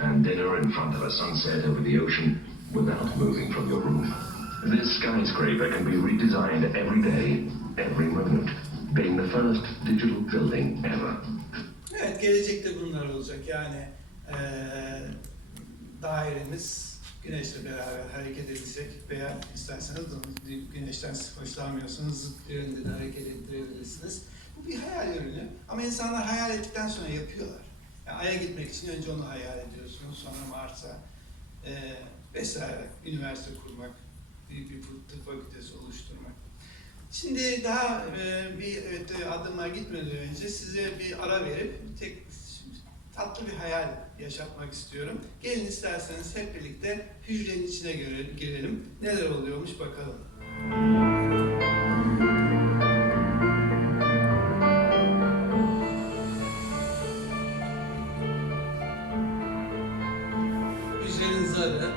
and dinner in front of a sunset over the ocean without moving from your room. This skyscraper can be redesigned every day, every moment, being the first digital building ever. Evet, gelecekte bunlar olacak. Yani dairemiz güneşle beraber hareket edecek veya isterseniz güneşten hoşlanmıyorsanız zıt yönde de hareket ettirebilirsiniz. Bu bir hayal ürünü ama insanlar hayal ettikten sonra yapıyorlar. Yani Ay'a gitmek için önce onu hayal ediyorsunuz, sonra Mars'a vesaire, üniversite kurmak, büyük bir tıp fakültesi oluşturmak. Şimdi daha bir adıma gitmeden önce size bir ara verip tatlı bir hayal yaşatmak istiyorum. Gelin isterseniz hep birlikte hücrenin içine girelim. Neler oluyormuş bakalım. Hücrenin zarı,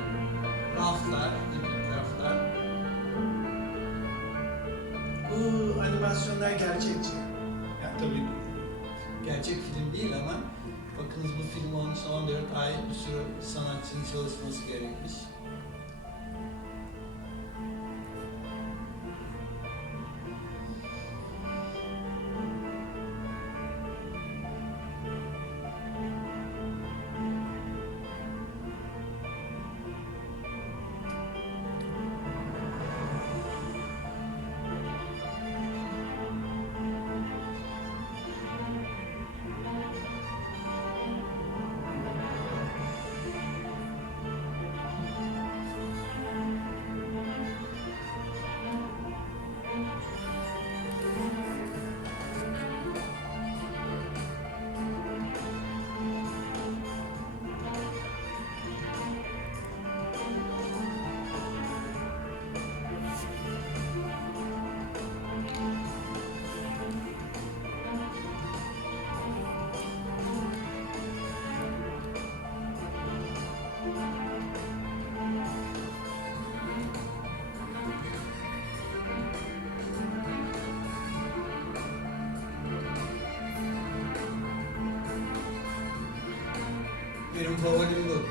raflar, iplik raflar. Bu animasyonlar gerçekçi. Yani tabii gerçek film değil ama bakınız bu film olmuş 14 ay bir sürü sanatçının çalışması gerekmiş. Benim favorim bu.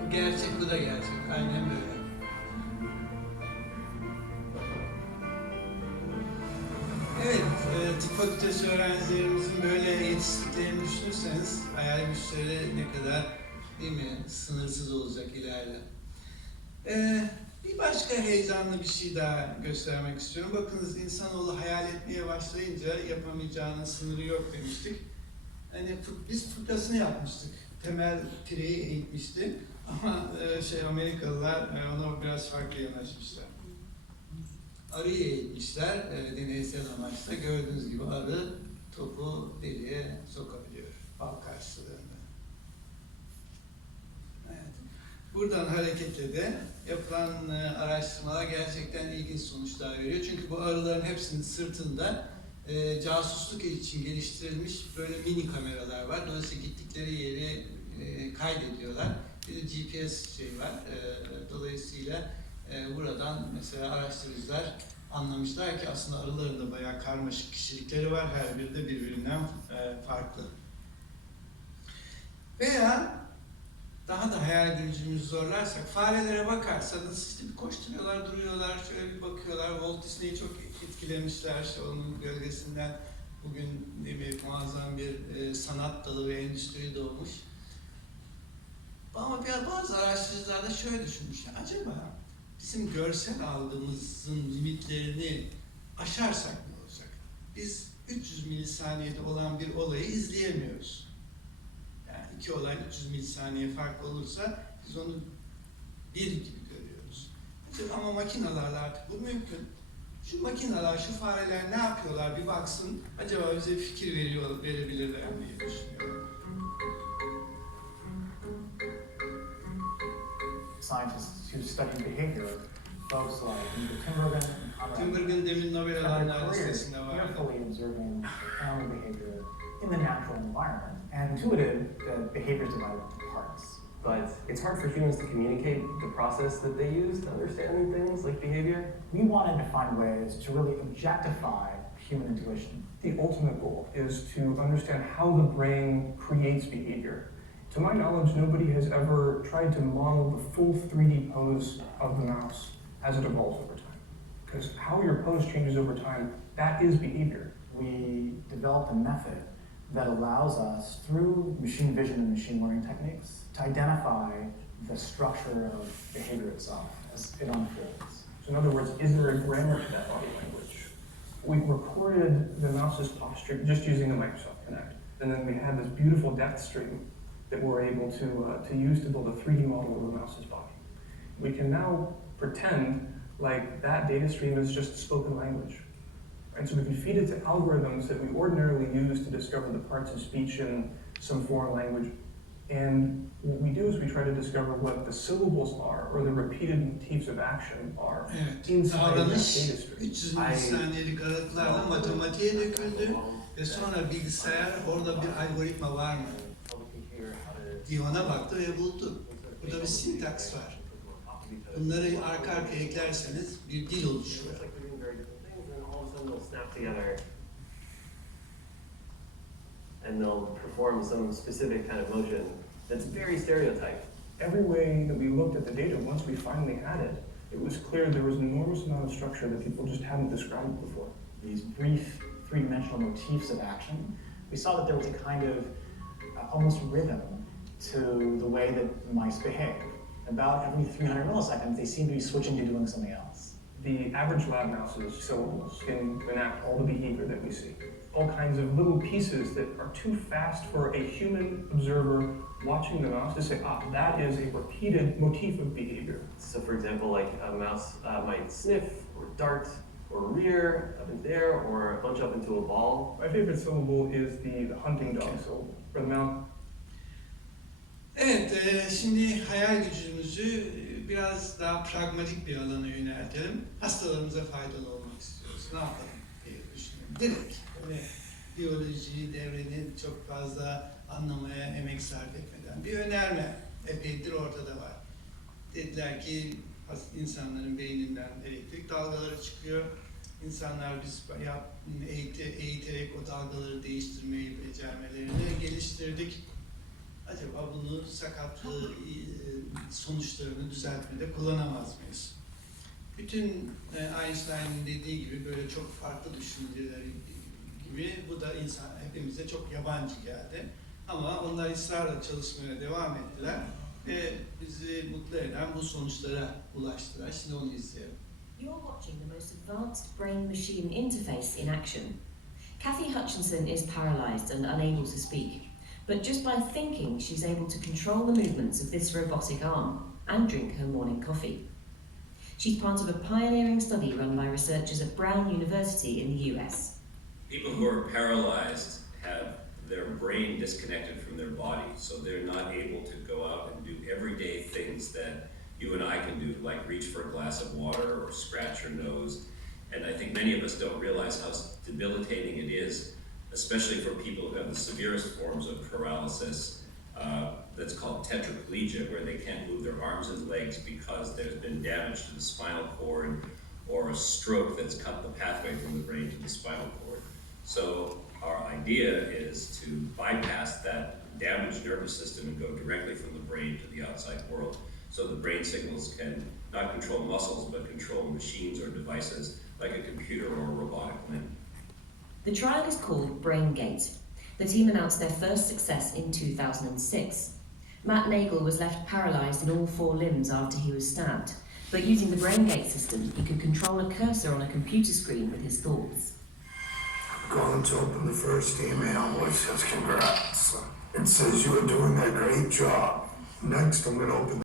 Bu gerçek, bu da gerçek. Aynen böyle. Evet, tıp fakültesi öğrencilerimizin böyle yetiştiklerini düşünürseniz hayal güçleri ne kadar, değil mi, sınırsız olacak ileride. Bir başka heyecanlı bir şey daha göstermek istiyorum. Bakınız insanoğlu hayal etmeye başlayınca yapamayacağının sınırı yok demiştik. Hani biz fıkrasını yapmıştık. Temel pireyi eğitmişti. Ama Amerikalılar ona biraz farklı yanaşmışlar. Arıyı eğitmişler deneysel amaçla. Gördüğünüz gibi arı topu deliğe sokabiliyor bal karşılığında. Buradan hareketle de yapılan araştırmalar gerçekten ilginç sonuçlar veriyor. Çünkü bu arıların hepsinin sırtında casusluk için geliştirilmiş böyle mini kameralar var. Dolayısıyla gittikleri yeri kaydediyorlar. Bir de GPS var. Dolayısıyla buradan mesela araştırıcılar anlamışlar ki aslında arıların da bayağı karmaşık kişilikleri var. Her biri de birbirinden farklı. Veya daha da hayal gücümüzü zorlarsak, farelere bakarsanız işte bir koşturuyorlar, duruyorlar, şöyle bir bakıyorlar. Walt Disney'i çok etkilemişler, işte onun gölgesinden bugün değil mi, muazzam bir sanat dalı ve endüstri doğmuş. Ama bazı araştırıcılar da şöyle düşünmüşler, acaba bizim görsel algımızın limitlerini aşarsak ne olacak? Biz 300 milisaniyede olan bir olayı izleyemiyoruz. Yani iki olay 300 milisaniye fark olursa biz onu bir gibi görüyoruz. Ama makinalarla artık bu mümkün. Şu makineler, şu fareler ne yapıyorlar bir baksın, acaba bize fikir verebilirler diye düşünüyorum. Scientists who study behavior, folks like Tinbergen demin Nobel alanlar listesinde vardı. Carefully observing animal behavior in the natural environment. And intuitive that behavior is divided into parts. But it's hard for humans to communicate the process that they use to understanding things like behavior. We wanted to find ways to really objectify human intuition. The ultimate goal is to understand how the brain creates behavior. To my knowledge, nobody has ever tried to model the full 3D pose of the mouse as it evolves over time. Because how your pose changes over time, that is behavior. We developed a method that allows us, through machine vision and machine learning techniques, to identify the structure of behavior itself as it unfolds. So in other words, is there a grammar to that body language? We recorded the mouse's posture just using the Microsoft Connect. And then we had this beautiful depth stream that we're able to use to build a 3D model of the mouse's body. We can now pretend like that data stream is just spoken language. And so we can feed it to algorithms that we ordinarily use to discover the parts of speech in some foreign language. And what we do is we try to discover what the syllables are, or the repeated motifs of action are inside of that Davranış data stream. 300 milisaniyelik aralıklarla matematiğe döküldü ve sonra bilgisayar orada bir algoritma var mı diye ona baktı ve buldu. Burada bir sintaks var. Bunları arka arkaya eklerseniz bir dil oluşuyor. Snap together and they'll perform some specific kind of motion that's very stereotyped. Every way that we looked at the data, once we finally had it, it was clear there was an enormous amount of structure that people just hadn't described before. These brief three-dimensional motifs of action, we saw that there was a kind of almost rhythm to the way that mice behave. About every 300 milliseconds, they seem to be switching to doing something else. The average lab mouse's syllables can enact all the behavior that we see. All kinds of little pieces that are too fast for a human observer watching the mouse to say, ah, that is a repeated motif of behavior. So for example, like a mouse might sniff or dart or rear up into there or bunch up into a ball. My favorite syllable is the hunting dog syllable, where the mouse. Evet, şimdi hayal gücümüzü biraz daha pragmatik bir alana yöneltelim. Hastalarımıza faydalı olmak istiyoruz. Ne yapalım diye düşünüyorum. Direkt böyle biyolojiyi, devreni çok fazla anlamaya emek sarf etmeden bir önerme epeydir ortada var. Dediler ki insanların beyninden elektrik dalgaları çıkıyor. İnsanlar biz eğiterek o dalgaları değiştirmeyi becermelerini geliştirdik. Acaba bunu sakatlığı sonuçlarını düzeltmede kullanamaz mıyız? Bütün Einstein'ın dediği gibi böyle çok farklı düşünceleri gibi bu da hepimize çok yabancı geldi. Ama onlar ısrarla çalışmaya devam ettiler ve bizi mutlu eden bu sonuçlara ulaştılar. Şimdi onu izleyelim. You're watching the most advanced brain-machine interface in action. Kathy Hutchinson is paralysed and unable to speak. But just by thinking, she's able to control the movements of this robotic arm and drink her morning coffee. She's part of a pioneering study run by researchers at Brown University in the US. People who are paralyzed have their brain disconnected from their body, so they're not able to go out and do everyday things that you and I can do, like reach for a glass of water or scratch your nose. And I think many of us don't realize how debilitating it is, especially for people who have the severest forms of paralysis, that's called tetraplegia, where they can't move their arms and legs because there's been damage to the spinal cord or a stroke that's cut the pathway from the brain to the spinal cord. So our idea is to bypass that damaged nervous system and go directly from the brain to the outside world. So the brain signals can not control muscles, but control machines or devices like a computer or a robotic limb. The trial is called BrainGate. The team announced their first success in 2006. Matt Nagel was left paralysed in all 4 limbs after he was stabbed, but using the BrainGate system, he could control a cursor on a computer screen with his thoughts. I'm going to open the first email, which says congrats. It says you are doing a great job. Next, I'm going to open